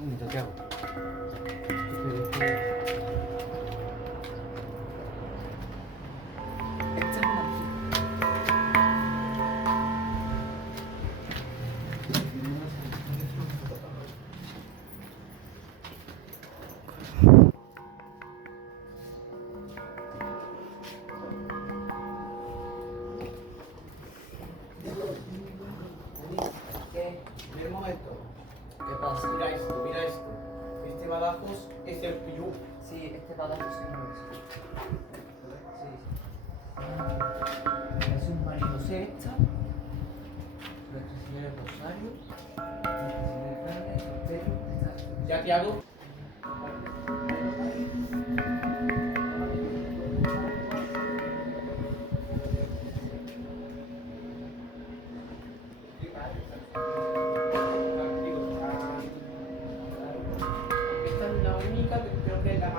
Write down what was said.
segundito, ¿qué hago? Esta es una. Primer momento. ¿Qué pasa? Mira esto, mira esto. Este Badajoz es el Piyu. Sí, este padazo sí no lo es. Sí. Es un marido sexta. Nuestra Señora del Rosario. Nuestra Señora de Carmen, soltero, desastre. ¿Ya qué hago? Esta es la única que creo que es la